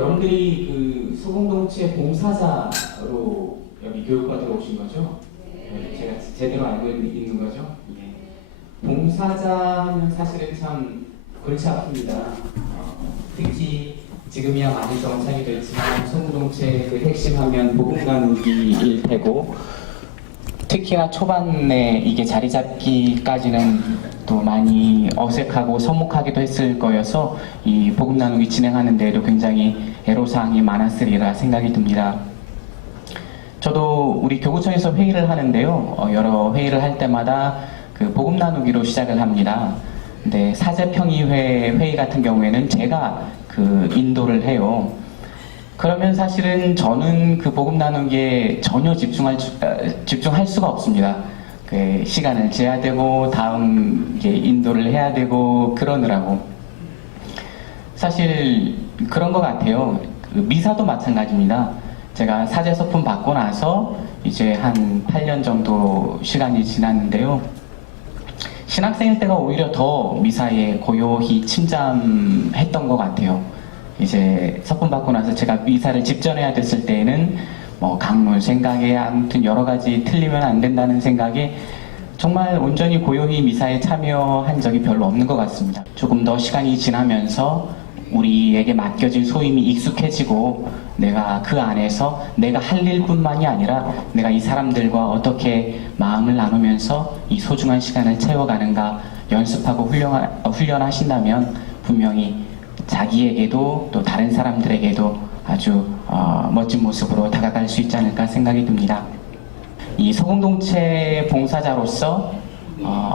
여러분들이 그 소공동체 봉사자로 여기 교육받으러 오신 거죠? 네, 제가 제대로 알고 있는 거죠? 예. 봉사자 하면 사실은 참 골치 아픕니다. 특히 지금이야 많이 정착이 됐지만 소공동체 그 핵심하면 복음 나누기일 테고, 특히나 초반에 이게 자리 잡기까지는 또 많이 어색하고 서먹하기도 했을 거여서 이 복음 나누기 진행하는 데에도 굉장히 애로사항이 많았으리라 생각이 듭니다. 저도 우리 교구청에서 회의를 하는데요, 여러 회의를 할 때마다 그 복음 나누기로 시작을 합니다. 근데 사제평의회 회의 같은 경우에는 제가 그 인도를 해요. 그러면 사실은 저는 그 복음 나누기에 전혀 집중할 수가 없습니다. 그 시간을 재야 되고 다음 이제 인도를 해야 되고 그러느라고. 사실 그런 것 같아요. 그 미사도 마찬가지입니다. 제가 사제 서품 받고 나서 이제 한 8년 정도 시간이 지났는데요. 신학생일 때가 오히려 더 미사에 고요히 침잠했던 것 같아요. 이제 서품 받고 나서 제가 미사를 집전해야 됐을 때에는 뭐 강론 생각에 아무튼 여러 가지 틀리면 안 된다는 생각에 정말 온전히 고요히 미사에 참여한 적이 별로 없는 것 같습니다. 조금 더 시간이 지나면서 우리에게 맡겨진 소임이 익숙해지고 내가 그 안에서 내가 할 일뿐만이 아니라 내가 이 사람들과 어떻게 마음을 나누면서 이 소중한 시간을 채워가는가 연습하고 훈련하신다면 분명히 자기에게도 또 다른 사람들에게도 아주 멋진 모습으로 다가갈 수 있지 않을까 생각이 듭니다. 이 소공동체 봉사자로서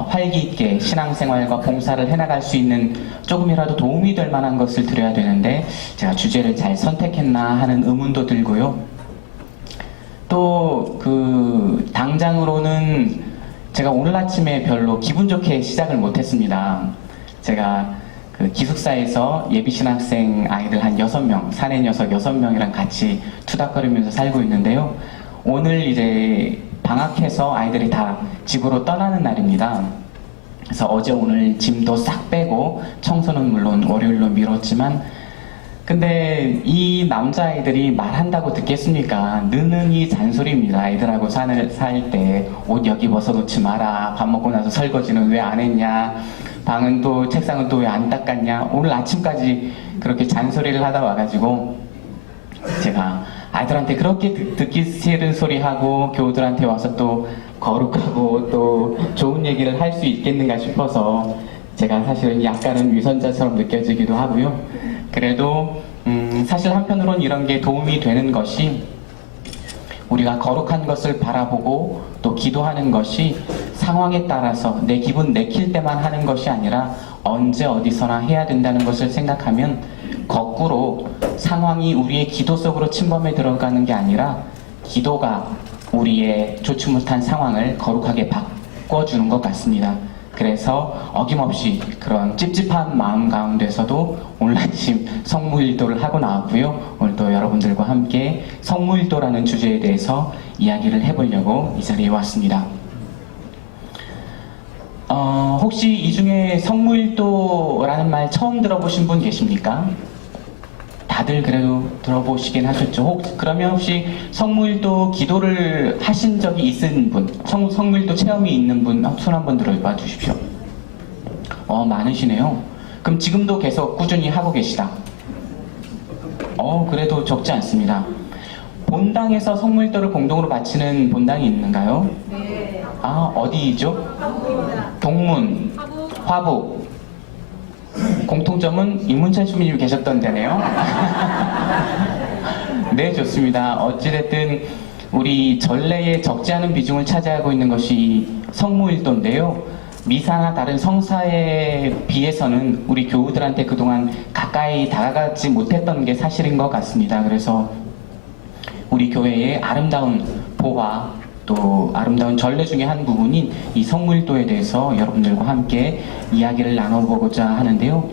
활기 있게 신앙생활과 봉사를 해나갈 수 있는 조금이라도 도움이 될 만한 것을 드려야 되는데 제가 주제를 잘 선택했나 하는 의문도 들고요. 또 그 당장으로는 제가 오늘 아침에 별로 기분 좋게 시작을 못했습니다. 제가 그 기숙사에서 예비신학생 아이들 한 6명, 사내 녀석 6명이랑 같이 투닥거리면서 살고 있는데요. 오늘 이제 방학해서 아이들이 다 집으로 떠나는 날입니다. 그래서 어제 오늘 짐도 싹 빼고 청소는 물론 월요일로 미뤘지만 근데 이 남자아이들이 말한다고 듣겠습니까? 느느니 잔소리입니다. 아이들하고 살 때 옷 여기 벗어놓지 마라. 밥 먹고 나서 설거지는 왜 안 했냐. 방은 또 책상은 또 왜 안 닦았냐. 오늘 아침까지 그렇게 잔소리를 하다 와가지고 제가 아이들한테 그렇게 듣기 싫은 소리 하고 교우들한테 와서 또 거룩하고 또 좋은 얘기를 할 수 있겠는가 싶어서 제가 사실은 약간은 위선자처럼 느껴지기도 하고요. 그래도 사실 한편으론 이런 게 도움이 되는 것이 우리가 거룩한 것을 바라보고 또 기도하는 것이 상황에 따라서 내 기분 내킬 때만 하는 것이 아니라 언제 어디서나 해야 된다는 것을 생각하면 거꾸로 상황이 우리의 기도 속으로 침범해 들어가는 게 아니라 기도가 우리의 좋지 못한 상황을 거룩하게 바꿔주는 것 같습니다. 그래서 어김없이 그런 찝찝한 마음 가운데서도 오늘 아침 성무일도를 하고 나왔고요. 오늘도 여러분들과 함께 성무일도라는 주제에 대해서 이야기를 해보려고 이 자리에 왔습니다. 혹시 이 중에 성무일도라는 말 처음 들어보신 분 계십니까? 다들 그래도 들어보시긴 하셨죠. 그러면 혹시 성무일도 기도를 하신 적이 있는 분, 성무일도 체험이 있는 분 손 한번 들어봐 주십시오. 많으시네요. 그럼 지금도 계속 꾸준히 하고 계시다. 그래도 적지 않습니다. 본당에서 성무일도를 공동으로 바치는 본당이 있는가요? 네. 어디죠? 동문, 화북. 공통점은 이문철 주민님이 계셨던 데네요. 네, 좋습니다. 어찌됐든 우리 전례에 적지 않은 비중을 차지하고 있는 것이 성무일도인데요. 미사나 다른 성사에 비해서는 우리 교우들한테 그동안 가까이 다가가지 못했던 게 사실인 것 같습니다. 그래서 우리 교회의 아름다운 보화 또 아름다운 전례 중에 한 부분인 이 성무일도에 대해서 여러분들과 함께 이야기를 나눠보고자 하는데요.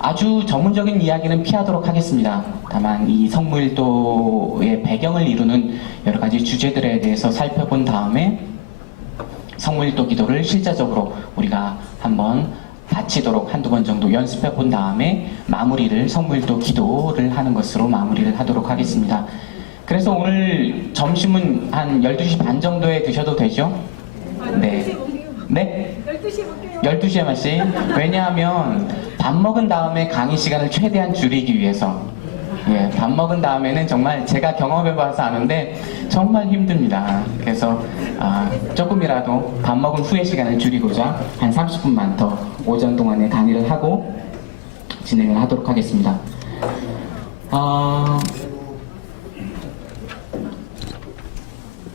아주 전문적인 이야기는 피하도록 하겠습니다. 다만 이 성무일도의 배경을 이루는 여러 가지 주제들에 대해서 살펴본 다음에 성무일도 기도를 실제적으로 우리가 한번 바치도록 한두 번 정도 연습해 본 다음에 마무리를 성무일도 기도를 하는 것으로 마무리를 하도록 하겠습니다. 그래서 오늘 점심은 한 12시 반 정도에 드셔도 되죠? 네. 네? 12시에 볼게요. 12시에 마신. 왜냐하면 밥 먹은 다음에 강의 시간을 최대한 줄이기 위해서. 예, 밥 먹은 다음에는 정말 제가 경험해봐서 아는데 정말 힘듭니다. 그래서 조금이라도 밥 먹은 후의 시간을 줄이고자 한 30분만 더 오전 동안에 강의를 하고 진행을 하도록 하겠습니다.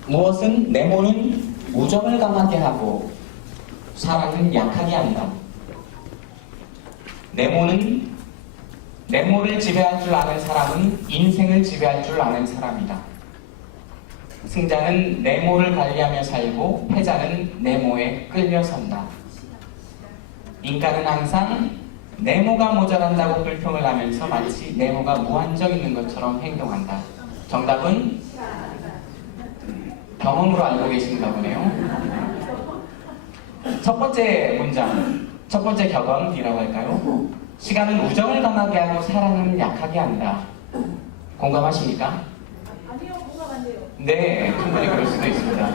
무엇은 내모는 우정을 강하게 하고 사랑은 약하게 한다. 내모를 지배할 줄 아는 사람은 인생을 지배할 줄 아는 사람이다. 승자는 내모를 관리하며 살고 패자는 내모에 끌려선다. 인간은 항상 내모가 모자란다고 불평을 하면서 마치 내모가 무한정 있는 것처럼 행동한다. 정답은 경험으로 알고 계신가 보네요. 첫 번째 문장, 첫 번째 격언이라고 할까요? 시간은 우정을 강하게 하고 사랑은 약하게 한다. 공감하십니까? 아니요, 공감 안 돼요. 네, 충분히 그럴 수도 있습니다.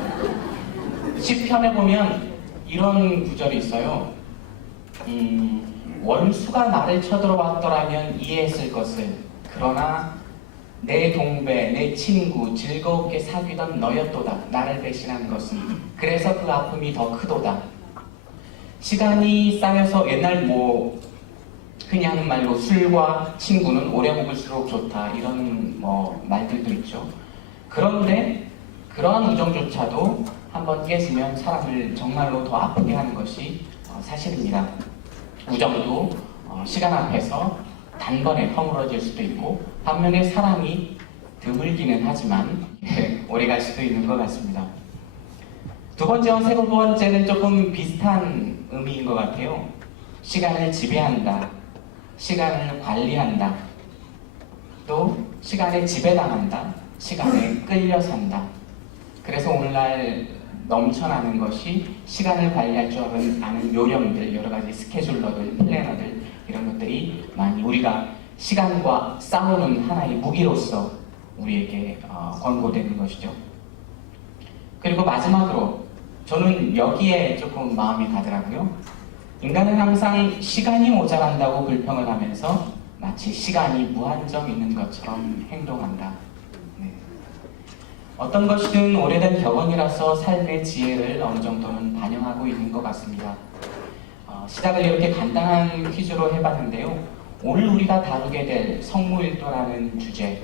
시편에 보면 이런 구절이 있어요. 원수가 나를 쳐들어왔더라면 이해했을 것을, 그러나 내 동배, 내 친구, 즐겁게 사귀던 너였도다. 나를 배신한 것은. 그래서 그 아픔이 더 크도다. 시간이 쌓여서 옛날 흔히 하는 말로 술과 친구는 오래 먹을수록 좋다. 이런 말들도 있죠. 그런데 그러한 우정조차도 한번 깨지면 사람을 정말로 더 아프게 하는 것이 사실입니다. 우정도 시간 앞에서 단번에 허물어질 수도 있고 반면에 사랑이 드물기는 하지만 오래갈 수도 있는 것 같습니다. 두 번째와 세 번째는 조금 비슷한 의미인 것 같아요. 시간을 지배한다. 시간을 관리한다. 또 시간에 지배당한다. 시간에 끌려산다. 그래서 오늘날 넘쳐나는 것이 시간을 관리할 줄 아는 요령들, 여러 가지 스케줄러들, 플래너들 이런 것들이 많이 우리가 시간과 싸우는 하나의 무기로서 우리에게 권고되는 것이죠. 그리고 마지막으로 저는 여기에 조금 마음이 가더라고요. 인간은 항상 시간이 모자란다고 불평을 하면서 마치 시간이 무한정 있는 것처럼 행동한다. 네. 어떤 것이든 오래된 격언이라서 삶의 지혜를 어느 정도는 반영하고 있는 것 같습니다. 시작을 이렇게 간단한 퀴즈로 해봤는데요. 오늘 우리가 다루게 될 성무일도라는 주제,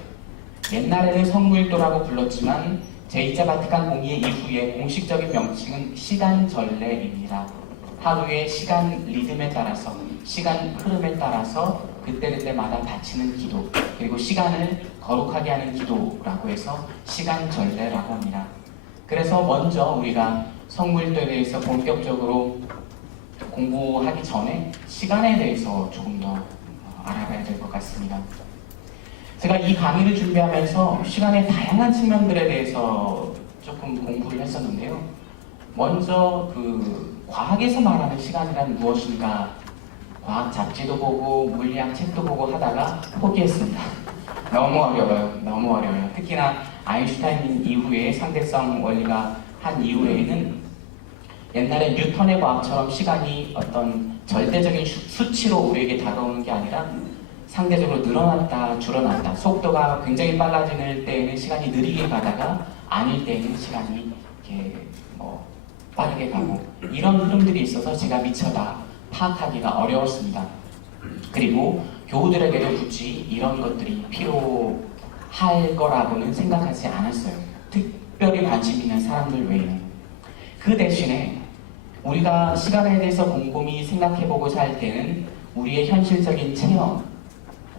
옛날에는 성무일도라고 불렀지만 제2차 바티칸 공의 이후에 공식적인 명칭은 시간전례입니다. 하루의 시간 리듬에 따라서, 시간 흐름에 따라서 그때그때마다 바치는 기도, 그리고 시간을 거룩하게 하는 기도라고 해서 시간전례라고 합니다. 그래서 먼저 우리가 성무일도에 대해서 본격적으로 공부하기 전에 시간에 대해서 조금 더 알아봐야 될 것 같습니다. 제가 이 강의를 준비하면서 시간의 다양한 측면들에 대해서 조금 공부를 했었는데요. 먼저 과학에서 말하는 시간이란 무엇인가, 과학 잡지도 보고 물리학 책도 보고 하다가 포기했습니다. 너무 어려워요. 특히나 아인슈타인 이후에 상대성 원리가 한 이후에는 옛날에 뉴턴의 과학처럼 시간이 어떤 절대적인 수치로 우리에게 다가오는 게 아니라 상대적으로 늘어났다 줄어났다, 속도가 굉장히 빨라질 때에는 시간이 느리게 가다가 아닐 때에는 시간이 이렇게 빠르게 가고, 이런 흐름들이 있어서 제가 미처 다 파악하기가 어려웠습니다. 그리고 교우들에게도 굳이 이런 것들이 필요할 거라고는 생각하지 않았어요. 특별히 관심 있는 사람들 외에는. 그 대신에 우리가 시간에 대해서 곰곰이 생각해보고자 할 때는 우리의 현실적인 체험,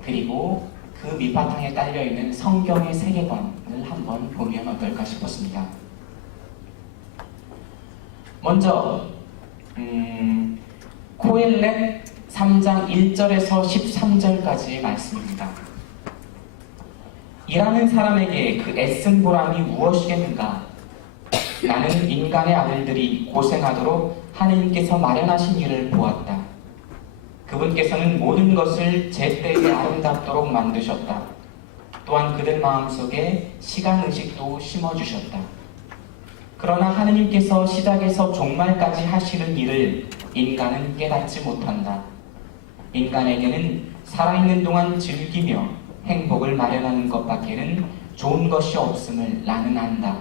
그리고 그 밑바탕에 깔려있는 성경의 세계관을 한번 보면 어떨까 싶었습니다. 먼저 코엘렛 3장 1절에서 13절까지의 말씀입니다. 일하는 사람에게 그 애쓴 보람이 무엇이겠는가? 나는 인간의 아들들이 고생하도록 하느님께서 마련하신 일을 보았다. 그분께서는 모든 것을 제때에 아름답도록 만드셨다. 또한 그들 마음속에 시간의식도 심어주셨다. 그러나 하느님께서 시작에서 종말까지 하시는 일을 인간은 깨닫지 못한다. 인간에게는 살아있는 동안 즐기며 행복을 마련하는 것밖에는 좋은 것이 없음을 나는 안다.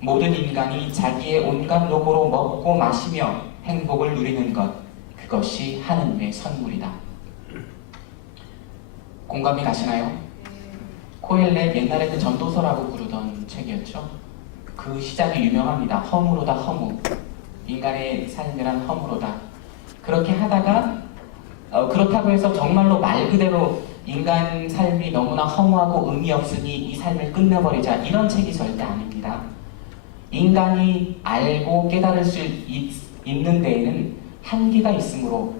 모든 인간이 자기의 온갖 노고로 먹고 마시며 행복을 누리는 것, 그것이 하느님의 선물이다. 공감이 가시나요? 코엘렛 옛날에는 전도서라고 부르던 책이었죠. 그 시작이 유명합니다. 허무로다 허무. 인간의 삶이란 허무로다. 그렇게 하다가 그렇다고 해서 정말로 말 그대로 인간 삶이 너무나 허무하고 의미 없으니 이 삶을 끝내버리자, 이런 책이 절대 아닙니다. 인간이 알고 깨달을 수 있는 데에는 한계가 있으므로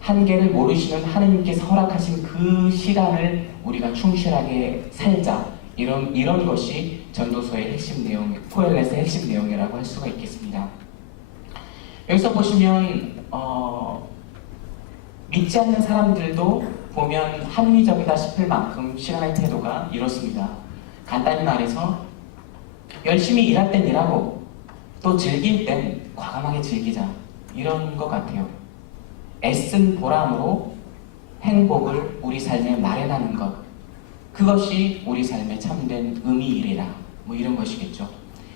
한계를 모르시는 하느님께서 허락하신 그 시간을 우리가 충실하게 살자, 이런 것이 전도서의 핵심 내용, 코엘렛의 핵심 내용이라고 할 수가 있겠습니다. 여기서 보시면 믿지 않는 사람들도 보면 합리적이다 싶을 만큼 시간의 태도가 이렇습니다. 간단히 말해서 열심히 일할 땐 일하고 또 즐길 땐 과감하게 즐기자, 이런 것 같아요. 애쓴 보람으로 행복을 우리 삶에 마련하는 것, 그것이 우리 삶의 참된 의미이리라, 뭐 이런 것이겠죠.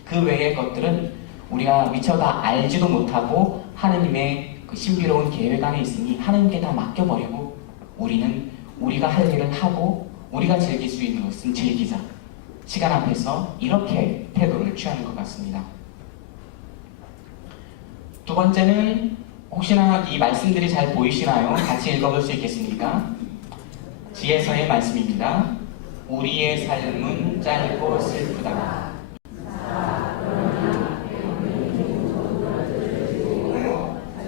그 외의 것들은 우리가 미처 다 알지도 못하고 하느님의 그 신비로운 계획 안에 있으니 하느님께 다 맡겨버리고 우리는 우리가 할 일을 하고 우리가 즐길 수 있는 것은 즐기자, 시간 앞에서 이렇게 태도를 취하는 것 같습니다. 두 번째는, 혹시나 이 말씀들이 잘 보이시나요? 같이 읽어볼 수 있겠습니까? 지혜서의 말씀입니다. 우리의 삶은 짧고 슬프다.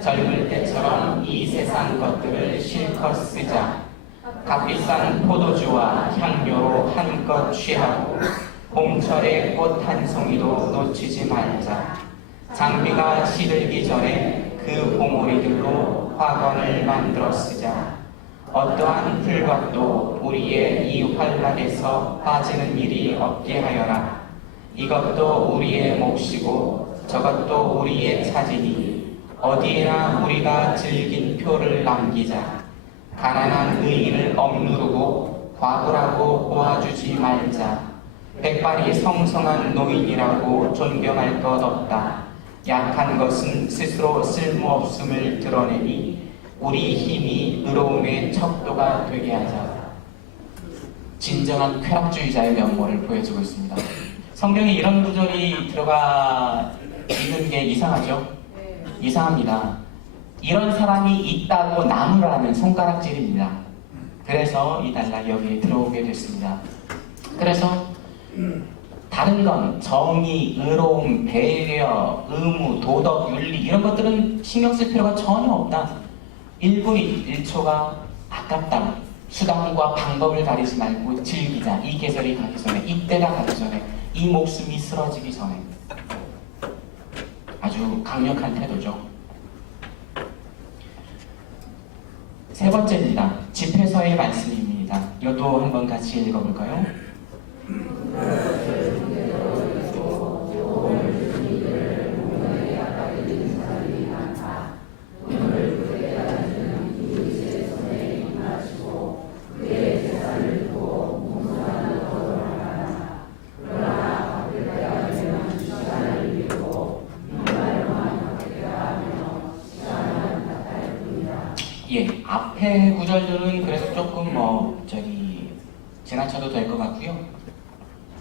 젊을 때처럼 이 세상 것들을 실컷 쓰자. 값비싼 포도주와 향료로 한껏 취하고 봄철의 꽃 한 송이도 놓치지 말자. 장비가 시들기 전에 그 봉오리들로 화관을 만들어 쓰자. 어떠한 풀밭도 우리의 이 환란에서 빠지는 일이 없게 하여라. 이것도 우리의 몫이고 저것도 우리의 차지니 어디에나 우리가 즐긴 표를 남기자. 가난한 의인을 억누르고 과부라고 보아주지 말자. 백발이 성성한 노인이라고 존경할 것 없다. 약한 것은 스스로 쓸모없음을 드러내니 우리 힘이 의로움의 척도가 되게 하자. 진정한 쾌락주의자의 면모를 보여주고 있습니다. 성경에 이런 구절이 들어가 있는 게 이상하죠? 이상합니다. 이런 사람이 있다고 나무라는 손가락질입니다. 그래서 이 단락이 여기에 들어오게 됐습니다. 그래서 다른 건 정의, 의로움, 배려, 의무, 도덕, 윤리, 이런 것들은 신경 쓸 필요가 전혀 없다. 1분 1초가 아깝다. 수단과 방법을 가리지 말고 즐기자. 이 계절이 가기 전에, 이때가 가기 전에, 이 목숨이 쓰러지기 전에. 아주 강력한 태도죠. 세 번째입니다. 집회서의 말씀입니다. 이것도 한번 같이 읽어볼까요? 예, 앞에 구절들은 그래서 조금 지나쳐도 될 것 같고요.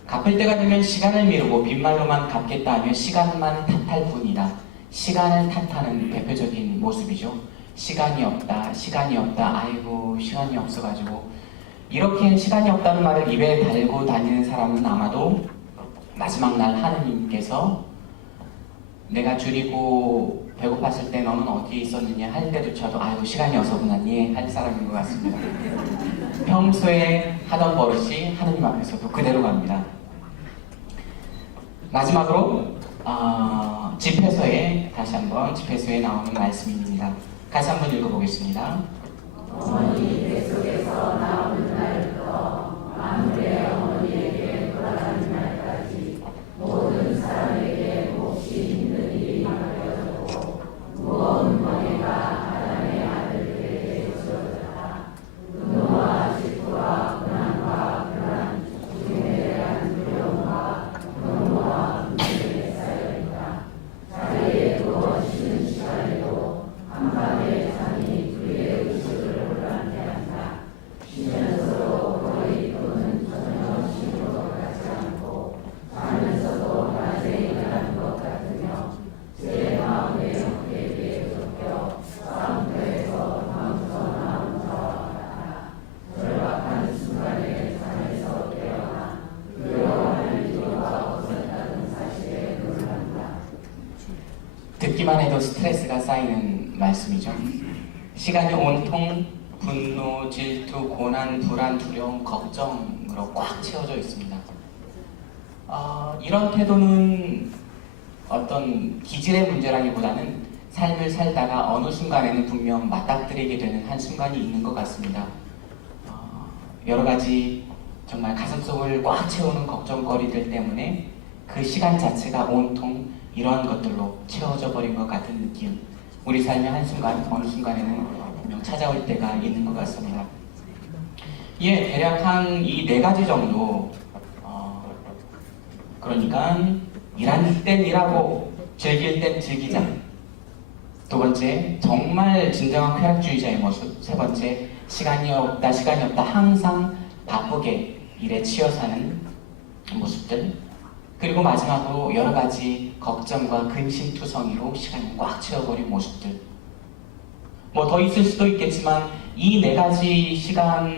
갚을 때가 되면 시간을 미루고 빈말로만 갚겠다 하며 시간만 탓할 뿐이다. 시간을 탓하는 대표적인 모습이죠. 시간이 없다, 아이고 시간이 없어가지고. 이렇게 시간이 없다는 말을 입에 달고 다니는 사람은 아마도 마지막 날 하느님께서 내가 줄이고 배고팠을 때 너는 어디에 있었느냐 할 때조차도 아이고 시간이 없어구나 할 사람인 것 같습니다. 평소에 하던 버릇이 하느님 앞에서도 그대로 갑니다. 마지막으로 집회서에 다시 한번 집회서에 나오는 말씀입니다. 다시 한번 읽어보겠습니다. 듣기만 해도 스트레스가 쌓이는 말씀이죠. 시간이 온통 분노, 질투, 고난, 불안, 두려움, 걱정으로 꽉 채워져 있습니다. 이런 태도는 어떤 기질의 문제라기보다는 삶을 살다가 어느 순간에는 분명 맞닥뜨리게 되는 한 순간이 있는 것 같습니다. 여러 가지 정말 가슴속을 꽉 채우는 걱정거리들 때문에 그 시간 자체가 온통 이러한 것들로 채워져 버린 것 같은 느낌. 우리 삶의 한순간, 어느 순간에는 분명 찾아올 때가 있는 것 같습니다. 예, 대략 한 이 네 가지 정도, 그러니까 일할 땐 일하고 즐길 땐 즐기자. 두 번째, 정말 진정한 쾌락주의자의 모습. 세 번째, 시간이 없다, 항상 바쁘게 일에 치여 사는 모습들. 그리고 마지막으로 여러 가지 걱정과 근심투성이로 시간을 꽉 채워버린 모습들. 뭐 더 있을 수도 있겠지만 이 네 가지 시간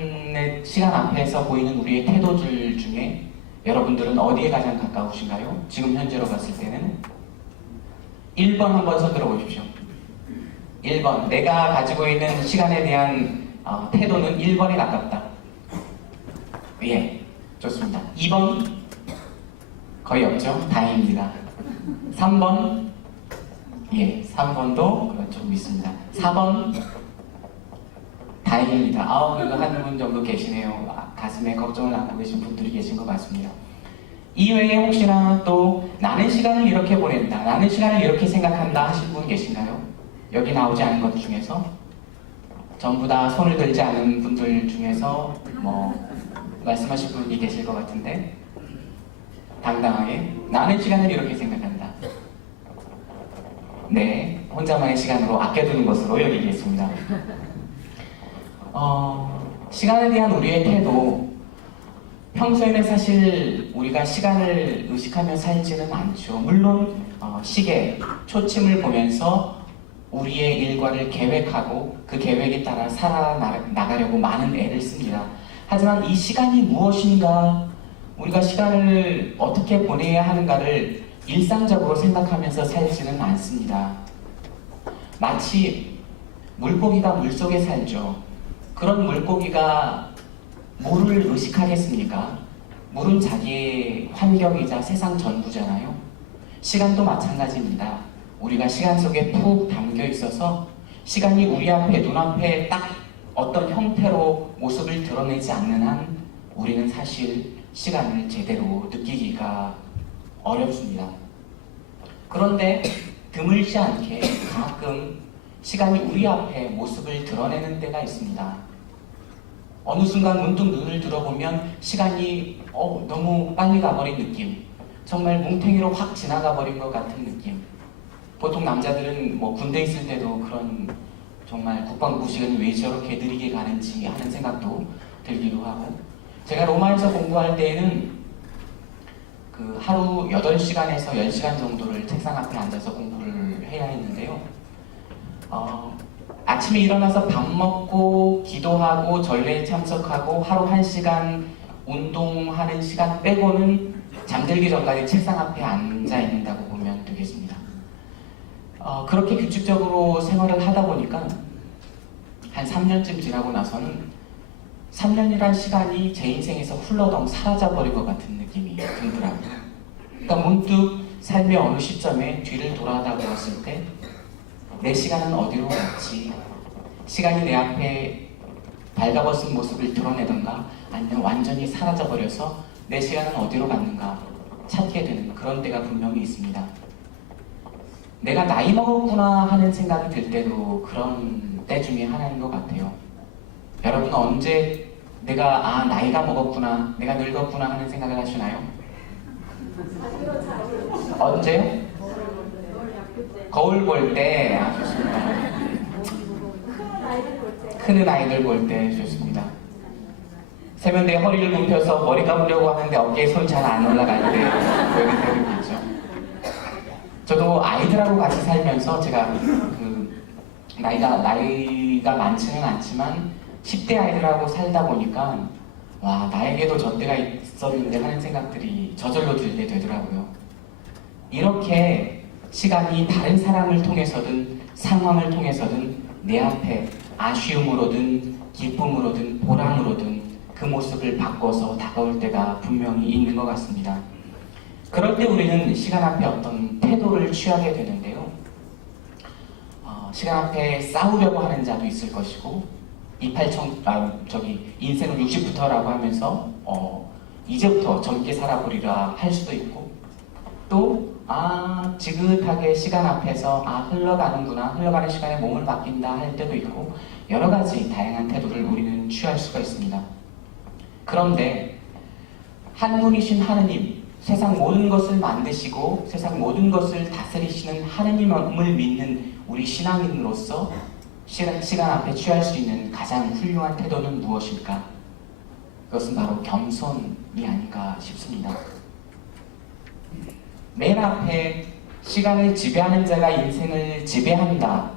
앞에서 보이는 우리의 태도들 중에 여러분들은 어디에 가장 가까우신가요? 지금 현재로 봤을 때는 1번 한번 손들어 보십시오. 1번, 내가 가지고 있는 시간에 대한 태도는 1번에 가깝다. 예, 좋습니다. 2번, 거의 없죠? 다행입니다. 3번, 예, 3번도 좀 있습니다. 4번, 다행입니다. 그래도 한 분 정도 계시네요. 가슴에 걱정을 안고 계신 분들이 계신 것 같습니다. 이외에 혹시나 또 나는 시간을 이렇게 보낸다, 나는 시간을 이렇게 생각한다 하신 분 계신가요? 여기 나오지 않은 것 중에서 전부 다 손을 들지 않은 분들 중에서 뭐 말씀하실 분이 계실 것 같은데 당당하게 나는 시간을 이렇게 생각한다. 네, 혼자만의 시간으로 아껴두는 것으로 여기겠습니다. 시간에 대한 우리의 태도, 평소에는 사실 우리가 시간을 의식하며 살지는 않죠. 물론 시계, 초침을 보면서 우리의 일과를 계획하고 그 계획에 따라 살아나가려고 많은 애를 씁니다. 하지만 이 시간이 무엇인가, 우리가 시간을 어떻게 보내야 하는가를 일상적으로 생각하면서 살지는 않습니다. 마치 물고기가 물속에 살죠. 그런 물고기가 물을 의식하겠습니까? 물은 자기의 환경이자 세상 전부잖아요. 시간도 마찬가지입니다. 우리가 시간 속에 푹 담겨 있어서 시간이 우리 앞에, 눈앞에 딱 어떤 형태로 모습을 드러내지 않는 한 우리는 사실 시간을 제대로 느끼기가 어렵습니다. 그런데 드물지 않게 가끔 시간이 우리 앞에 모습을 드러내는 때가 있습니다. 어느 순간 문득 눈을 들어보면 시간이 너무 빨리 가버린 느낌, 정말 뭉탱이로 확 지나가 버린 것 같은 느낌. 보통 남자들은 뭐 군대 있을 때도 그런 정말 국방부 시간이 왜 저렇게 느리게 가는지 하는 생각도 들기도 하고, 제가 로마에서 공부할 때에는 그 하루 8시간에서 10시간 정도를 책상 앞에 앉아서 공부를 해야 했는데요. 아침에 일어나서 밥 먹고 기도하고 전례에 참석하고 하루 1시간 운동하는 시간 빼고는 잠들기 전까지 책상 앞에 앉아 있는다고 보면 되겠습니다. 그렇게 규칙적으로 생활을 하다 보니까 한 3년쯤 지나고 나서는 3년이란 시간이 제 인생에서 훌러덩 사라져버린 것 같은 느낌이 들더라고요. 그러니까 문득 삶의 어느 시점에 뒤를 돌아다 보았을 때 내 시간은 어디로 갔지? 시간이 내 앞에 발가벗은 모습을 드러내던가 아니면 완전히 사라져버려서 내 시간은 어디로 갔는가 찾게 되는 그런 때가 분명히 있습니다. 내가 나이 먹었구나 하는 생각이 들 때도 그런 때 중에 하나인 것 같아요. 여러분 언제 내가 나이가 먹었구나, 내가 늙었구나 하는 생각을 하시나요? 언제요? 거울 볼 때. 좋습니다. 크는 아이들 볼 때 좋습니다. 세면대에 허리를 굽혀서 머리 감으려고 하는데 어깨에 손 잘 안 올라갈 때 그런 때도 있죠. 저도 아이들하고 같이 살면서 제가 나이가 많지는 않지만 10대 아이들하고 살다 보니까 와, 나에게도 저 때가 있었는데 하는 생각들이 저절로 들게 되더라고요. 이렇게 시간이 다른 사람을 통해서든 상황을 통해서든 내 앞에 아쉬움으로든 기쁨으로든 보람으로든 그 모습을 바꿔서 다가올 때가 분명히 있는 것 같습니다. 그럴 때 우리는 시간 앞에 어떤 태도를 취하게 되는데요. 시간 앞에 싸우려고 하는 자도 있을 것이고 인생은 60부터라고 하면서 이제부터 젊게 살아보리라 할 수도 있고 또 지긋하게 시간 앞에서 흘러가는구나, 흘러가는 시간에 몸을 맡긴다 할 때도 있고 여러 가지 다양한 태도를 우리는 취할 수가 있습니다. 그런데 한 분이신 하느님, 세상 모든 것을 만드시고 세상 모든 것을 다스리시는 하느님을 믿는 우리 신앙인으로서 시간 앞에 취할 수 있는 가장 훌륭한 태도는 무엇일까? 그것은 바로 겸손이 아닌가 싶습니다. 맨 앞에 시간을 지배하는 자가 인생을 지배한다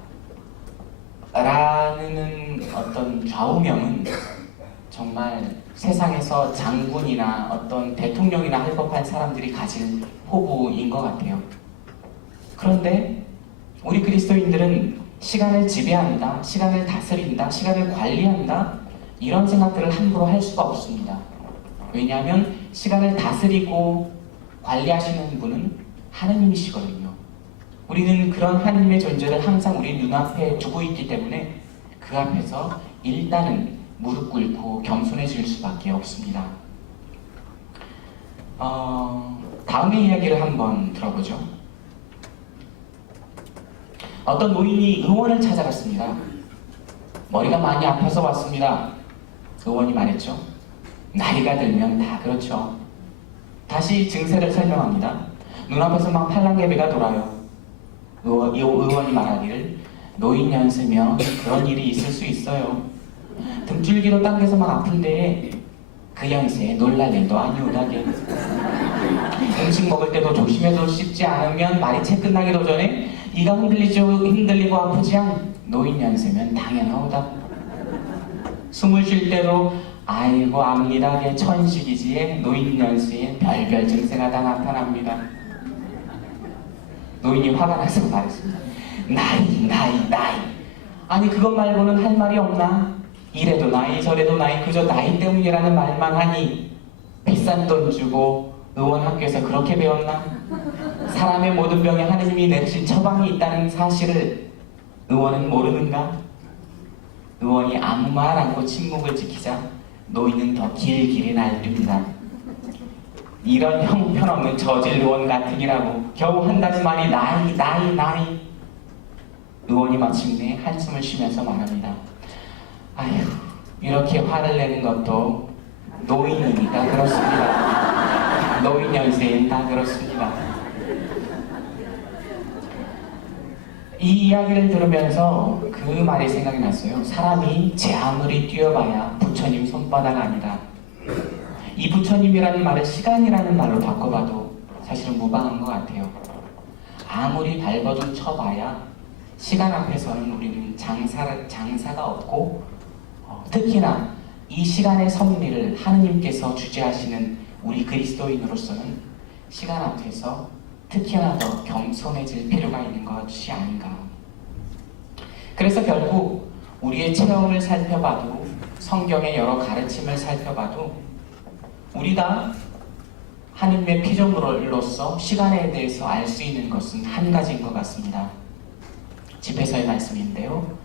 라는 어떤 좌우명은 정말 세상에서 장군이나 어떤 대통령이나 할 법한 사람들이 가진 포부인 것 같아요. 그런데 우리 그리스도인들은 시간을 지배한다, 시간을 다스린다, 시간을 관리한다 이런 생각들을 함부로 할 수가 없습니다. 왜냐하면 시간을 다스리고 관리하시는 분은 하느님이시거든요. 우리는 그런 하느님의 존재를 항상 우리 눈앞에 두고 있기 때문에 그 앞에서 일단은 무릎 꿇고 겸손해질 수밖에 없습니다. 다음의 이야기를 한번 들어보죠. 어떤 노인이 의원을 찾아갔습니다. 머리가 많이 아파서 왔습니다. 의원이 말했죠. 나이가 들면 다 그렇죠. 다시 증세를 설명합니다. 눈앞에서 막 팔랑개비가 돌아요. 의원이 말하기를 노인 연세면 그런 일이 있을 수 있어요. 등줄기로 당겨서 막 아픈데 그 연세에 놀랄 일도 아니오다게. 음식 먹을 때도 조심해서 씹지 않으면 말이 채 끝나기도 전에 이가 흔들리고 아프지않 노인 연세면 당연하오다. 숨을 쉴 때도 아이고 압니다게 천식이지에 노인 연세에 별별 증세가 다 나타납니다. 노인이 화가 나서 말했습니다. 나이. 아니 그것 말고는 할 말이 없나? 이래도 나이 저래도 나이 그저 나이 때문이라는 말만 하니 비싼 돈 주고 의원 학교에서 그렇게 배웠나? 사람의 모든 병에 하느님이 내리신 처방이 있다는 사실을 의원은 모르는가? 의원이 아무 말 않고 침묵을 지키자 노인은 더 길길이 날립니다. 이런 형편없는 저질 의원 같으니라고 겨우 한다는 말이 나이. 의원이 마침내 한숨을 쉬면서 말합니다. 아휴, 이렇게 화를 내는 것도 노인이니까 그렇습니다. 노인 연세엔 다 그렇습니다. 이 이야기를 들으면서 그 말이 생각이 났어요. 사람이 제 아무리 뛰어봐야 부처님 손바닥 아니다. 이 부처님이라는 말을 시간이라는 말로 바꿔봐도 사실은 무방한 것 같아요. 아무리 발버둥 쳐봐야 시간 앞에서는 우리는 장사가 없고 특히나 이 시간의 섭리를 하느님께서 주재하시는 우리 그리스도인으로서는 시간 앞에서 특히나 더 겸손해질 필요가 있는 것이 아닌가. 그래서 결국 우리의 체험을 살펴봐도 성경의 여러 가르침을 살펴봐도 우리 다 하느님의 피조물로서 시간에 대해서 알 수 있는 것은 한 가지인 것 같습니다. 집에서의 말씀인데요.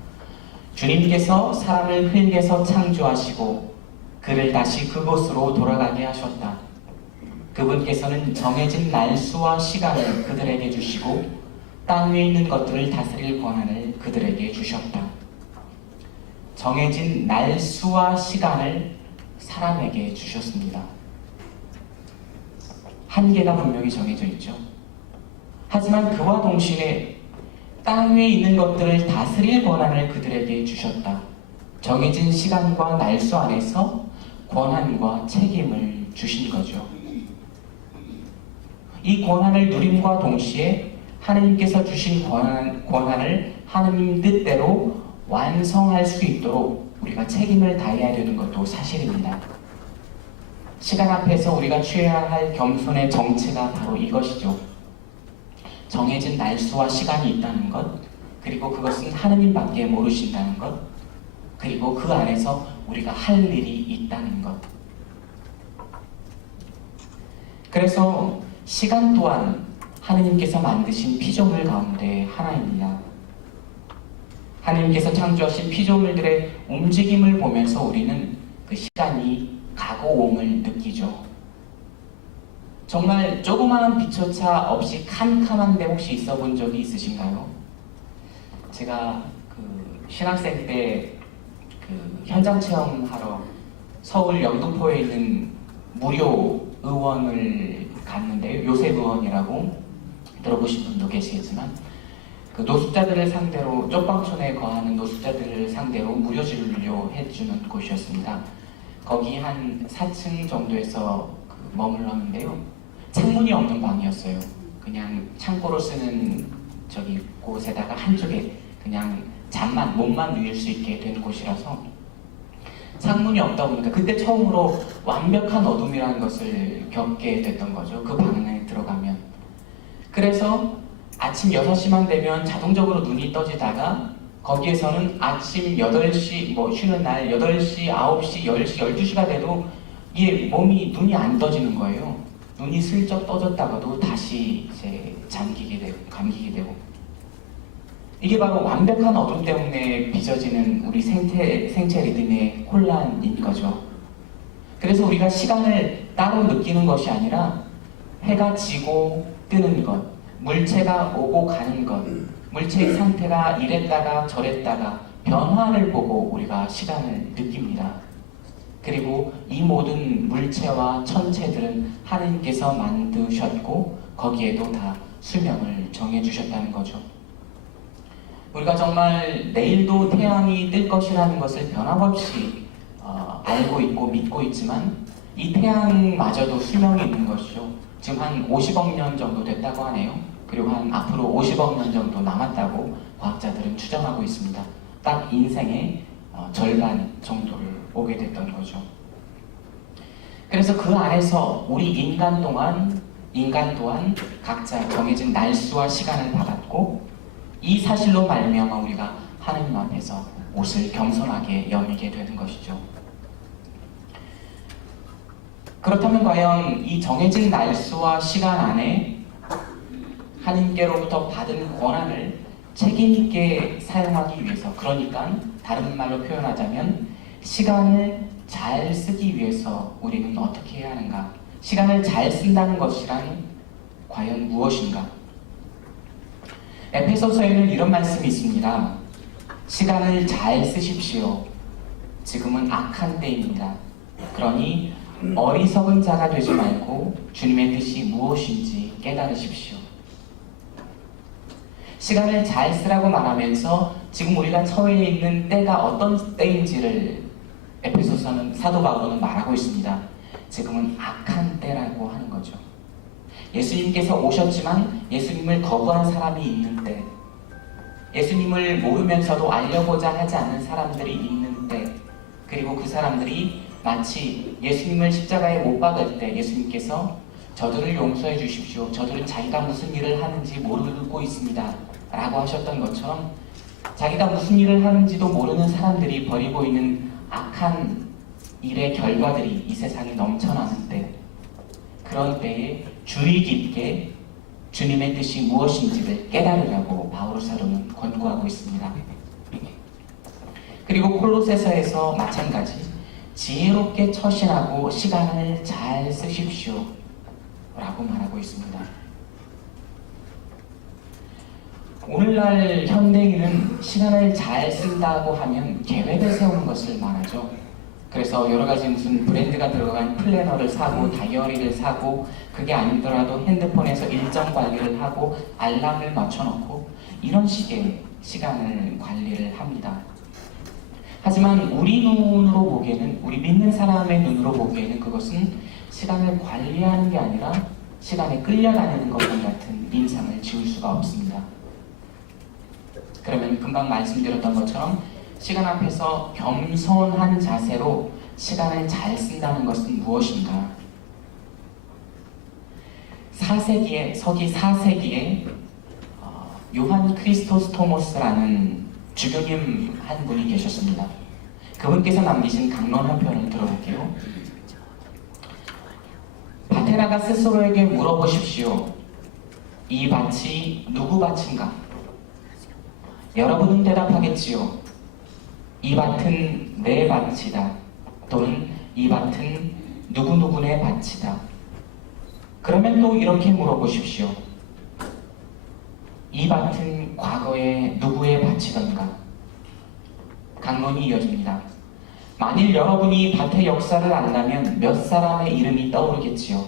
주님께서 사람을 흙에서 창조하시고 그를 다시 그곳으로 돌아가게 하셨다. 그분께서는 정해진 날수와 시간을 그들에게 주시고 땅 위에 있는 것들을 다스릴 권한을 그들에게 주셨다. 정해진 날수와 시간을 사람에게 주셨습니다. 한계가 분명히 정해져 있죠. 하지만 그와 동시에 땅 위에 있는 것들을 다스릴 권한을 그들에게 주셨다. 정해진 시간과 날수 안에서 권한과 책임을 주신 거죠. 이 권한을 누림과 동시에 하느님께서 주신 권한을 하느님 뜻대로 완성할 수 있도록 우리가 책임을 다해야 되는 것도 사실입니다. 시간 앞에서 우리가 취해야 할 겸손의 정체가 바로 이것이죠. 정해진 날수와 시간이 있다는 것, 그리고 그것은 하느님밖에 모르신다는 것, 그리고 그 안에서 우리가 할 일이 있다는 것. 그래서 시간 또한 하느님께서 만드신 피조물 가운데 하나입니다. 하느님께서 창조하신 피조물들의 움직임을 보면서 우리는 그 시간이 가고 옴을 느끼죠. 정말 조그마한 빛조차 없이 캄캄한 데 혹시 있어 본 적이 있으신가요? 제가 그 신학생 때 그 현장 체험하러 서울 영등포에 있는 무료 의원을 갔는데요. 요셉 의원이라고 들어보신 분도 계시겠지만 그 노숙자들을 상대로 쪽방촌에 거하는 노숙자들을 상대로 무료 진료해주는 곳이었습니다. 거기 한 4층 정도에서 머물렀는데요. 창문이 없는 방이었어요. 그냥 창고로 쓰는 저기 곳에다가 한쪽에 그냥 몸만 누일 수 있게 된 곳이라서 창문이 없다 보니까 그때 처음으로 완벽한 어둠이라는 것을 겪게 됐던 거죠. 그 방 안에 들어가면. 그래서 아침 6시만 되면 자동적으로 눈이 떠지다가 거기에서는 아침 8시, 쉬는 날 8시, 9시, 10시, 12시가 돼도 이게 눈이 안 떠지는 거예요. 눈이 슬쩍 떠졌다가도 다시 이제 감기게 되고. 이게 바로 완벽한 어둠 때문에 빚어지는 우리 생체 리듬의 혼란인 거죠. 그래서 우리가 시간을 따로 느끼는 것이 아니라 해가 지고 뜨는 것, 물체가 오고 가는 것, 물체의 상태가 이랬다가 저랬다가 변화를 보고 우리가 시간을 느낍니다. 그리고 이 모든 물체와 천체들은 하느님께서 만드셨고 거기에도 다 수명을 정해주셨다는 거죠. 우리가 정말 내일도 태양이 뜰 것이라는 것을 변함없이 알고 있고 믿고 있지만 이 태양마저도 수명이 있는 것이죠. 지금 한 50억 년 정도 됐다고 하네요. 그리고 앞으로 50억 년 정도 남았다고 과학자들은 추정하고 있습니다. 딱 인생의 절반 정도를 오게 됐던 거죠. 그래서 그 안에서 우리 인간 또한 각자 정해진 날수와 시간을 받았고 이 사실로 말미암아 우리가 하느님 앞에서 옷을 겸손하게 여미게 되는 것이죠. 그렇다면 과연 이 정해진 날수와 시간 안에 하느님께로부터 받은 권한을 책임있게 사용하기 위해서, 그러니까 다른 말로 표현하자면 시간을 잘 쓰기 위해서 우리는 어떻게 해야 하는가? 시간을 잘 쓴다는 것이란 과연 무엇인가? 에베소서에는 이런 말씀이 있습니다. 시간을 잘 쓰십시오. 지금은 악한 때입니다. 그러니 어리석은 자가 되지 말고 주님의 뜻이 무엇인지 깨달으십시오. 시간을 잘 쓰라고 말하면서 지금 우리가 처해 있는 때가 어떤 때인지를 에베소서는 사도 바울은 말하고 있습니다. 지금은 악한 때라고 하는 거죠. 예수님께서 오셨지만 예수님을 거부한 사람이 있는 때, 예수님을 모르면서도 알려고자 하지 않는 사람들이 있는 때, 그리고 그 사람들이 마치 예수님을 십자가에 못 박을 때 예수님께서 저들을 용서해 주십시오. 저들은 자기가 무슨 일을 하는지 모르고 있습니다. 라고 하셨던 것처럼 자기가 무슨 일을 하는지도 모르는 사람들이 벌이고 있는 악한 일의 결과들이 이 세상에 넘쳐나는 때, 그런 때에 주의 깊게 주님의 뜻이 무엇인지를 깨달으라고 바울 사도는 권고하고 있습니다. 그리고 콜로새서에서 마찬가지 지혜롭게 처신하고 시간을 잘 쓰십시오 라고 말하고 있습니다. 오늘날 현대인은 시간을 잘 쓴다고 하면 계획을 세우는 것을 말하죠. 그래서 여러 가지 무슨 브랜드가 들어간 플래너를 사고 다이어리를 사고, 그게 아니더라도 핸드폰에서 일정 관리를 하고 알람을 맞춰놓고 이런 식의 시간을 관리를 합니다. 하지만 우리 눈으로 보기에는, 우리 믿는 사람의 눈으로 보기에는 그것은 시간을 관리하는 게 아니라 시간에 끌려다니는 것과 같은 인상을 지울 수가 없습니다. 그러면 금방 말씀드렸던 것처럼 시간 앞에서 겸손한 자세로 시간을 잘 쓴다는 것은 무엇인가? 4세기에, 서기 4세기에 요한 크리스토스토모스라는 주교님 한 분이 계셨습니다. 그분께서 남기신 강론 한 편을 들어볼게요. 밭에 나가 스스로에게 물어보십시오. 이 밭이 누구 밭인가? 여러분은 대답하겠지요. 이 밭은 내 밭이다. 또는 이 밭은 누구누구네 밭이다. 그러면 또 이렇게 물어보십시오. 이 밭은 과거에 누구의 밭이던가? 강론이 이어집니다. 만일 여러분이 밭의 역사를 안다면 몇 사람의 이름이 떠오르겠지요.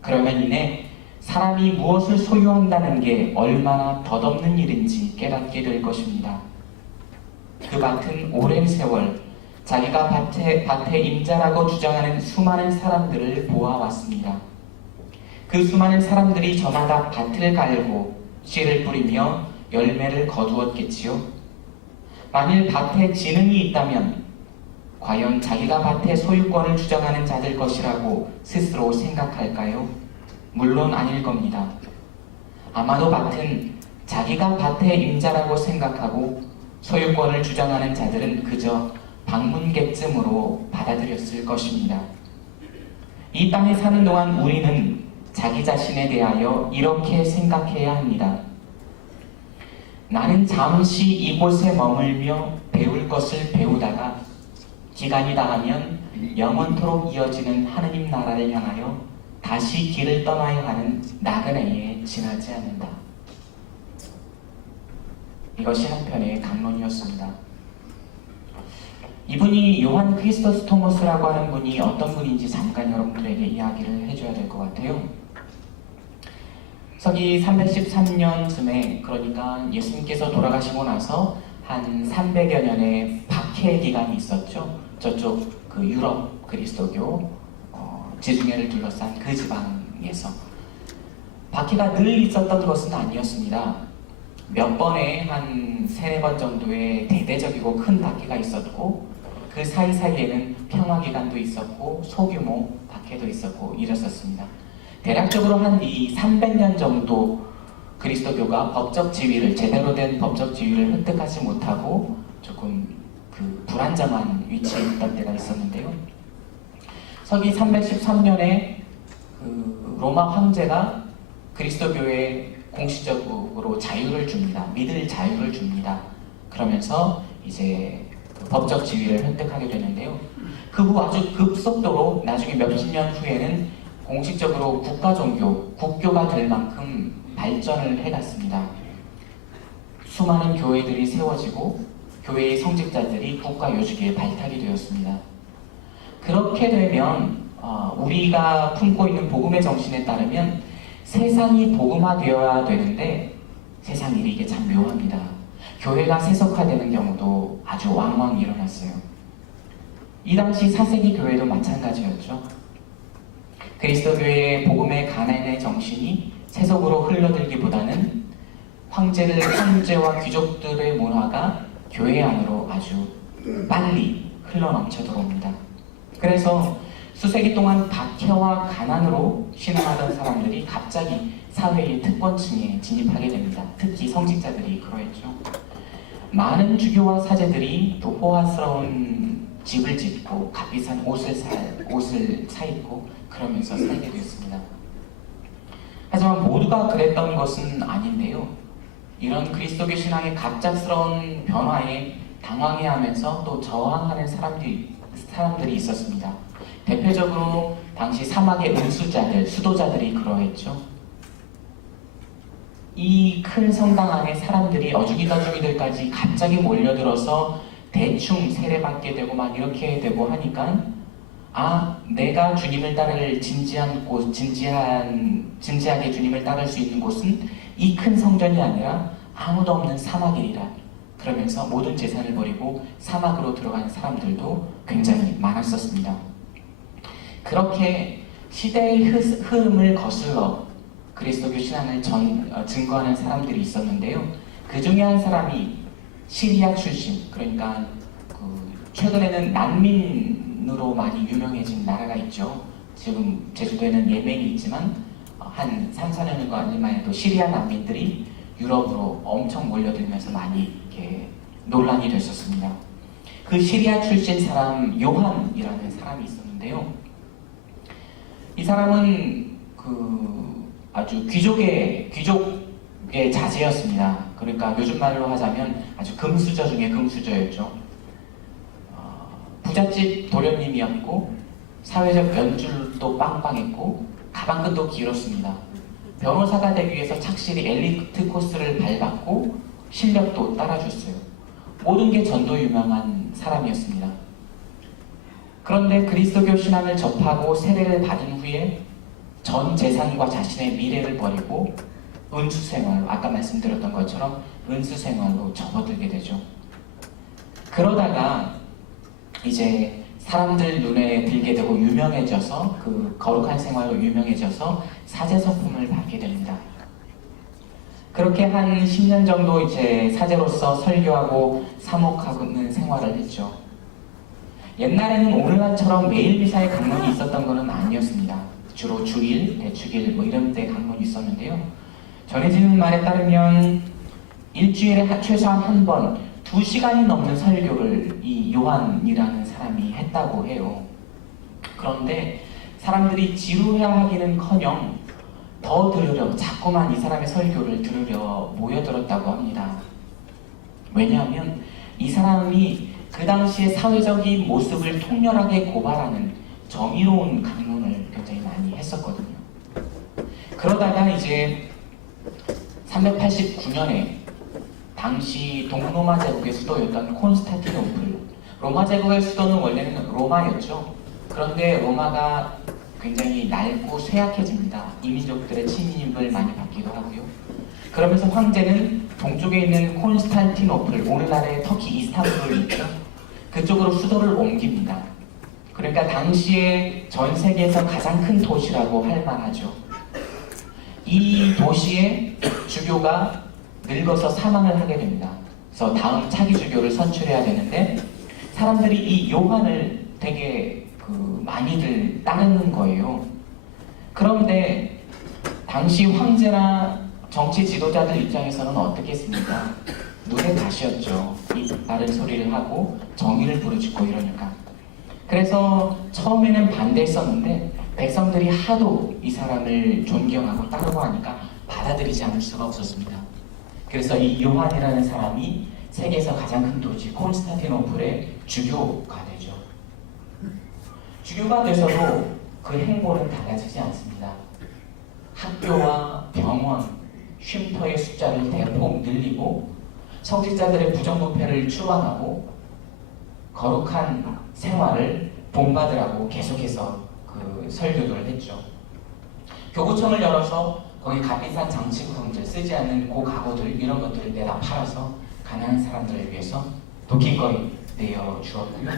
그러면 이내 사람이 무엇을 소유한다는 게 얼마나 덧없는 일인지 깨닫게 될 것입니다. 그 밭은 오랜 세월 자기가 밭의 임자라고 주장하는 수많은 사람들을 보아왔습니다. 그 수많은 사람들이 저마다 밭을 갈고 씨를 뿌리며 열매를 거두었겠지요. 만일 밭에 지능이 있다면 과연 자기가 밭의 소유권을 주장하는 자들 것이라고 스스로 생각할까요? 물론 아닐 겁니다. 아마도 밭은 자기가 밭의 임자라고 생각하고 소유권을 주장하는 자들은 그저 방문객쯤으로 받아들였을 것입니다. 이 땅에 사는 동안 우리는 자기 자신에 대하여 이렇게 생각해야 합니다. 나는 잠시 이곳에 머물며 배울 것을 배우다가 기간이 다하면 영원토록 이어지는 하느님 나라를 향하여 다시 길을 떠나야 하는 나그네에 지나지 않는다. 이것이 한편의 강론이었습니다. 이분이 요한 크리스토스토모스라고 하는 분이 어떤 분인지 잠깐 여러분들에게 이야기를 해줘야 될 것 같아요. 서기 313년쯤에, 그러니까 예수님께서 돌아가시고 나서 한 300여 년의 박해 기간이 있었죠. 저쪽 그 유럽 그리스도교 지중해를 둘러싼 그 지방에서 박해가 늘 있었던 것은 아니었습니다. 몇 번의 한 3-4번 정도의 대대적이고 큰 박해가 있었고, 그 사이사이에는 평화기간도 있었고 소규모 박해도 있었고 이랬었습니다. 대략적으로 한 이 300년 정도 그리스도교가 법적 지위를, 제대로 된 법적 지위를 획득하지 못하고 조금 그 불안정한 위치에 있던 때가 있었는데요. 서기 313년에 그 로마 황제가 그리스도교에 공식적으로 자유를 줍니다. 믿을 자유를 줍니다. 그러면서 이제 법적 지위를 획득하게 되는데요. 그 후 아주 급속도로 나중에 몇십 년 후에는 공식적으로 국가 종교, 국교가 될 만큼 발전을 해갔습니다. 수많은 교회들이 세워지고 교회의 성직자들이 국가 요직에 발탁이 되었습니다. 그렇게 되면 우리가 품고 있는 복음의 정신에 따르면 세상이 복음화되어야 되는데 세상 일이 이게 참 묘합니다. 교회가 세속화되는 경우도 아주 왕왕 일어났어요. 이 당시 4세기 교회도 마찬가지였죠. 그리스도교의 복음의 가난의 정신이 세속으로 흘러들기보다는 황제와 귀족들의 문화가 교회 안으로 아주 빨리 흘러넘쳐 들어옵니다. 그래서 수세기 동안 박해와 가난으로 신앙하던 사람들이 갑자기 사회의 특권층에 진입하게 됩니다. 특히 성직자들이 그러했죠. 많은 주교와 사제들이 또 호화스러운 집을 짓고 값비싼 옷을 사입고 그러면서 살게 되었습니다. 하지만 모두가 그랬던 것은 아닌데요. 이런 그리스도교 신앙의 갑작스러운 변화에 당황해하면서 또 저항하는 사람들이 있었습니다. 대표적으로 당시 사막의 은수자들, 수도자들이 그러했죠. 이 큰 성당 안에 사람들이 어중이더중이들까지 갑자기 몰려들어서 대충 세례받게 되고 막 이렇게 되고 하니까 내가 주님을 따를 진지하게 주님을 따를 수 있는 곳은 이 큰 성전이 아니라 아무도 없는 사막이라. 그러면서 모든 재산을 버리고 사막으로 들어가는 사람들도 굉장히 많았었습니다. 그렇게 시대의 흐름을 거슬러 그리스도교 신앙을 증거하는 사람들이 있었는데요. 그 중에 한 사람이 시리아 출신, 그러니까 최근에는 난민으로 많이 유명해진 나라가 있죠. 지금 제주도에는 예멘이 있지만 한 3, 4년간 아니만 해도 시리아 난민들이 유럽으로 엄청 몰려들면서 많이 이렇게 논란이 됐었습니다. 그 시리아 출신 사람 요한이라는 사람이 있었는데요. 이 사람은 아주 귀족의 자제였습니다. 그러니까 요즘 말로 하자면 아주 금수저 중에 금수저였죠. 부잣집 도련님이었고 사회적 연줄도 빵빵했고 가방끈도 길었습니다. 변호사가 되기 위해서 착실히 엘리트 코스를 밟았고 실력도 따라줬어요. 모든 게 전도 유명한 사람이었습니다. 그런데 그리스도교 신앙을 접하고 세례를 받은 후에 전 재산과 자신의 미래를 버리고 은수생활로, 아까 말씀드렸던 것처럼 은수생활로 접어들게 되죠. 그러다가 이제 사람들 눈에 들게 되고 유명해져서 그 거룩한 생활로 유명해져서 사제 선품을 받게 됩니다. 그렇게 한 10년 정도 이제 사제로서 설교하고 사목하는 생활을 했죠. 옛날에는 오늘날처럼 매일 미사에 강론이 있었던 것은 아니었습니다. 주로 주일, 대축일 뭐 이런 때 강론이 있었는데요. 전해지는 말에 따르면 일주일에 최소한 한 번 2시간이 넘는 설교를 이 요한이라는 사람이 했다고 해요. 그런데 사람들이 지루해하기는커녕 더 들으려 자꾸만 이 사람의 설교를 들으려 모여들었다고 합니다. 왜냐하면 이 사람이 그 당시의 사회적인 모습을 통렬하게 고발하는 정의로운 강론을 굉장히 많이 했었거든요. 그러다가 이제 389년에 당시 동로마 제국의 수도였던 콘스탄티노플, 로마 제국의 수도는 원래는 로마였죠. 그런데 로마가 굉장히 낡고 쇠약해집니다. 이민족들의 침입을 많이 받기도 하고요. 그러면서 황제는 동쪽에 있는 콘스탄티노플, 오늘날의 터키 이스탄불이 있죠. 그쪽으로 수도를 옮깁니다. 그러니까 당시에 전 세계에서 가장 큰 도시라고 할 만하죠. 이 도시에 주교가 늙어서 사망을 하게 됩니다. 그래서 다음 차기 주교를 선출해야 되는데 사람들이 이 요한을 되게 많이들 따르는 거예요. 그런데 당시 황제나 정치 지도자들 입장에서는 어떻겠습니까? 눈에 가시였죠. 이 바른 소리를 하고 정의를 부르짖고 이러니까. 그래서 처음에는 반대했었는데 백성들이 하도 이 사람을 존경하고 따르고 하니까 받아들이지 않을 수가 없었습니다. 그래서 이 요한이라는 사람이 세계에서 가장 큰 도시 콘스탄티노플의 주교가 되죠. 주교가 돼서도 그 행보는 달라지지 않습니다. 학교와 병원, 쉼터의 숫자를 대폭 늘리고 성직자들의 부정부패를 추방하고 거룩한 생활을 본받으라고 계속해서 설교를 했죠. 교구청을 열어서 거기 값비싼 장치구성들, 쓰지 않는 고가구들 이런 것들을 내다 팔아서 가난한 사람들을 위해서 도끼거리 내어주었고요.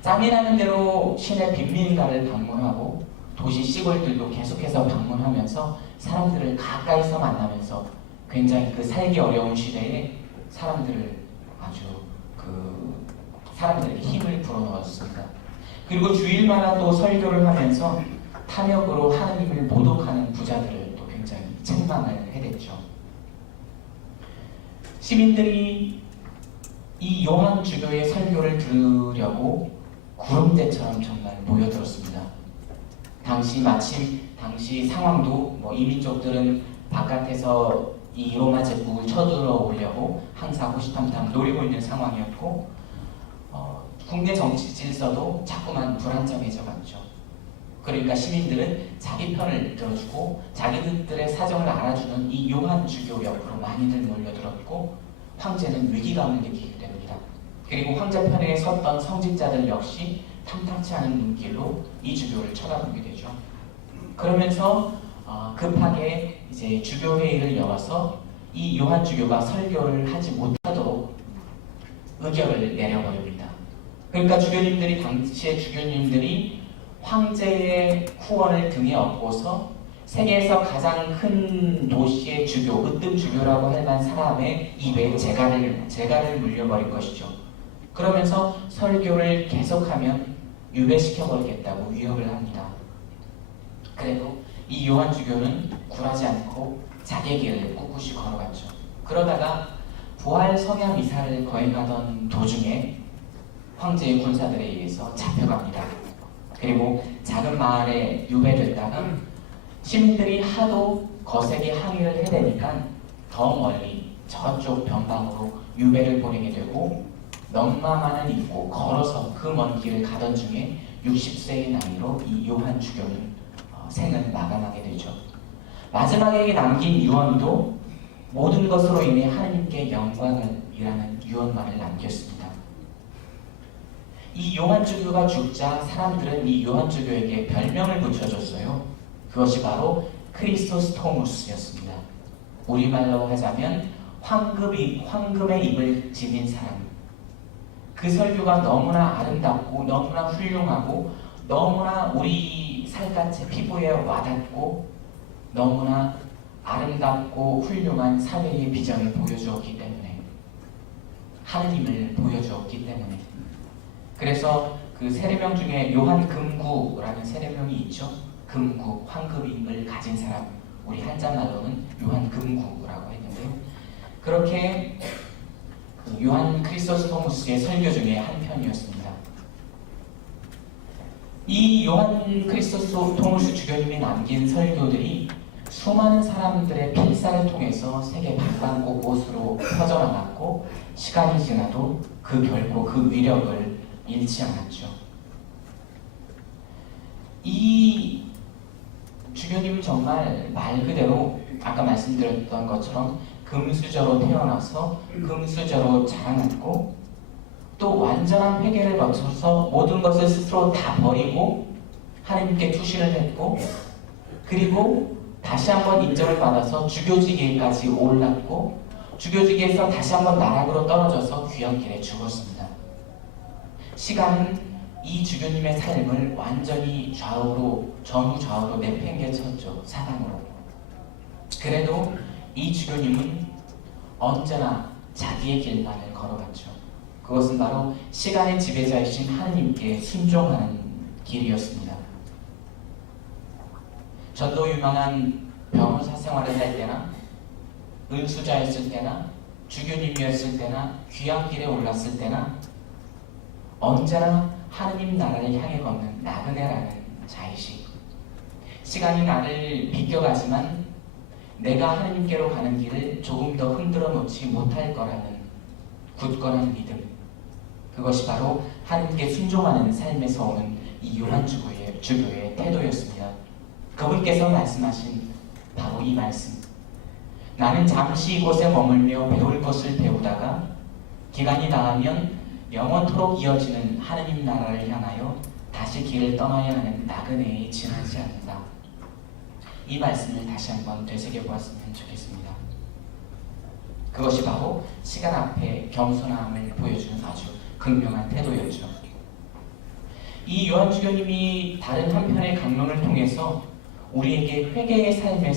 짬이 나는 대로 시내 빈민가를 방문하고 도시 시골들도 계속해서 방문하면서 사람들을 가까이서 만나면서 굉장히 그 살기 어려운 시대에 사람들을 아주 사람들에게 힘을 불어넣었습니다. 그리고 주일마다 또 설교를 하면서 탐욕으로 하느님을 모독하는 부자들을 또 굉장히 책망을 해댔죠. 시민들이 이 요한 주교의 설교를 들으려고 구름대처럼 정말 모여들었습니다. 당시 마침 당시 상황도 이민족들은 바깥에서 이 로마 제국을 쳐들어오려고 항상 호시탐탐 노리고 있는 상황이었고 국내 정치 질서도 자꾸만 불안정해져 갔죠. 그러니까 시민들은 자기 편을 들어주고 자기들의 사정을 알아주는 이 요한 주교 옆으로 많이들 몰려들었고 황제는 위기감을 느끼게 됩니다. 그리고 황제 편에 섰던 성직자들 역시 탐탁치 않은 눈길로 이 주교를 쳐다보게 되죠. 그러면서 급하게 이제 주교 회의를 열어서 이 요한 주교가 설교를 하지 못하도록 의결을 내려버립니다. 그러니까 주교님들이 당시의 주교님들이 황제의 후원을 등에 업고서 세계에서 가장 큰 도시의 주교, 으뜸 주교라고 할 만한 사람의 입에 재갈을 물려버린 것이죠. 그러면서 설교를 계속하면 유배시켜버리겠다고 위협을 합니다. 그래도 이 요한 주교는 굴하지 않고 자기의 길을 꿋꿋이 걸어갔죠. 그러다가 부활 성야 미사를 거행하던 도중에 황제의 군사들에 의해서 잡혀갑니다. 그리고 작은 마을에 유배됐다가 시민들이 하도 거세게 항의를 해대니까 더 멀리 저쪽 변방으로 유배를 보내게 되고 넝마만을 입고 걸어서 그 먼 길을 가던 중에 60세의 나이로 이 요한 주교는 생을 마감하게 되죠. 마지막에 남긴 유언도 모든 것으로 인해 하나님께 영광을 이라는 유언만을 남겼습니다. 이 요한 주교가 죽자 사람들은 이 요한 주교에게 별명을 붙여줬어요. 그것이 바로 크리소스토무스였습니다. 우리말로 하자면 황금의 입을 지닌 사람. 그 설교가 너무나 아름답고 너무나 훌륭하고 너무나 우리 살갗의 피부에 와닿고 너무나 아름답고 훌륭한 사회의 비전을 보여주었기 때문에 하느님을 보여주었기 때문에 그래서 그 세례명 중에 요한 금구라는 세례명이 있죠. 금구, 황금임을 가진 사람, 우리 한자말로는 요한 금구라고 했는데요. 그렇게 그 요한 크리소스토무스의 설교 중에 한 편이었습니다. 이 요한 크리소스토무스 주교님이 남긴 설교들이 수많은 사람들의 필사를 통해서 세계 방방곳곳으로 퍼져나갔고 시간이 지나도 결코 그 위력을 잃지 않았죠. 이 주교님은 정말 말 그대로 아까 말씀드렸던 것처럼 금수저로 태어나서 금수저로 자라났고 또 완전한 회개를 거쳐서 모든 것을 스스로 다 버리고 하나님께 투신을 했고 그리고 다시 한번 인정을 받아서 주교직에까지 올랐고 주교직에서 다시 한번 나락으로 떨어져서 귀한 길에 죽었습니다. 시간은 이 주교님의 삶을 완전히 전후좌우로 내팽개쳤죠. 사방으로. 그래도 이 주교님은 언제나 자기의 길만을 걸어갔죠. 그것은 바로 시간의 지배자이신 하느님께 순종하는 길이었습니다. 저도 유망한 변호사 생활을 할 때나 은수자였을 때나 주교님이었을 때나 귀한 길에 올랐을 때나 언제나 하느님 나라를 향해 걷는 나그네라는 자의식. 시간이 나를 비껴가지만 내가 하느님께로 가는 길을 조금 더 흔들어 놓지 못할 거라는 굳건한 믿음. 그것이 바로 하느님께 순종하는 삶에서 오는 이 요한 주교의 태도였습니다. 그분께서 말씀하신 바로 이 말씀. 나는 잠시 이곳에 머물며 배울 것을 배우다가 기간이 나가면 영원토록 이어지는 하느님 나라를 향하여 다시 길을 떠나야 하는 나그네에 지나지 않는다. 이 말씀을 다시 한번 되새겨보았으면 좋겠습니다. 그것이 바로 시간 앞에 겸손함을 보여주는 아주 극명한 태도였죠. 이 요한 주교님이 다른 한편의 강론을 통해서 우리에게 회개의 삶에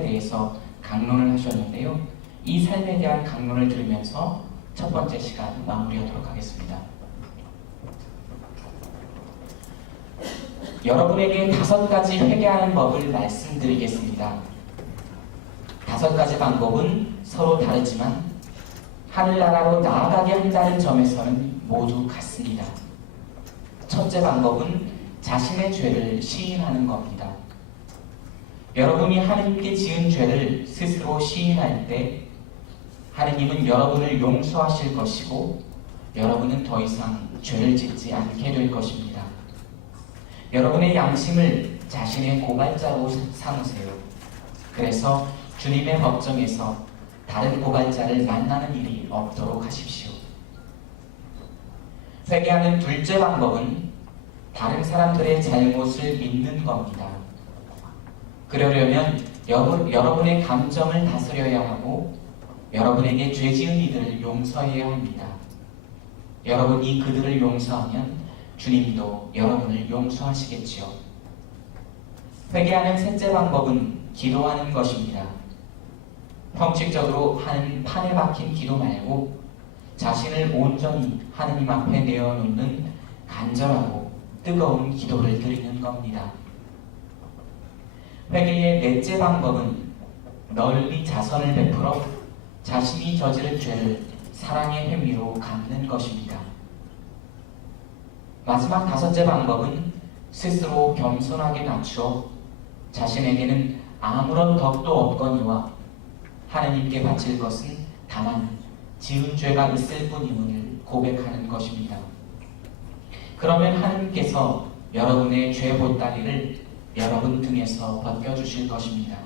대해서 강론을 하셨는데요. 이 삶에 대한 강론을 들으면서 첫 번째 시간 마무리하도록 하겠습니다. 여러분에게 5가지 회개하는 법을 말씀드리겠습니다. 5가지 방법은 서로 다르지만 하늘나라로 나아가게 한다는 점에서는 모두 같습니다. 첫째 방법은 자신의 죄를 시인하는 겁니다. 여러분이 하느님께 지은 죄를 스스로 시인할 때 하느님은 여러분을 용서하실 것이고 여러분은 더 이상 죄를 짓지 않게 될 것입니다. 여러분의 양심을 자신의 고발자로 삼으세요. 그래서 주님의 법정에서 다른 고발자를 만나는 일이 없도록 하십시오. 회개하는 둘째 방법은 다른 사람들의 잘못을 믿는 겁니다. 그러려면 여러분의 감정을 다스려야 하고 여러분에게 죄 지은 이들을 용서해야 합니다. 여러분이 그들을 용서하면 주님도 여러분을 용서하시겠지요. 회개하는 셋째 방법은 기도하는 것입니다. 형식적으로 하는 판에 박힌 기도 말고 자신을 온전히 하느님 앞에 내어놓는 간절하고 뜨거운 기도를 드리는 겁니다. 회개의 넷째 방법은 널리 자선을 베풀어 자신이 저지른 죄를 사랑의 행위로 갚는 것입니다. 마지막 다섯째 방법은 스스로 겸손하게 낮추어 자신에게는 아무런 덕도 없거니와 하느님께 바칠 것은 다만 지은 죄가 있을 뿐임을 고백하는 것입니다. 그러면 하느님께서 여러분의 죄 보따리를 여러분 등에서 벗겨주실 것입니다.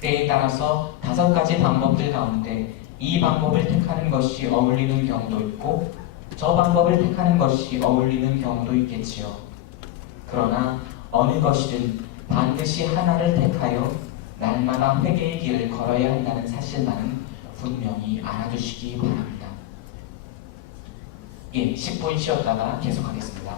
때에 따라서 5가지 방법들 가운데 이 방법을 택하는 것이 어울리는 경우도 있고 저 방법을 택하는 것이 어울리는 경우도 있겠지요. 그러나 어느 것이든 반드시 하나를 택하여 날마다 회개의 길을 걸어야 한다는 사실만은 분명히 알아두시기 바랍니다. 예, 10분 쉬었다가 계속하겠습니다.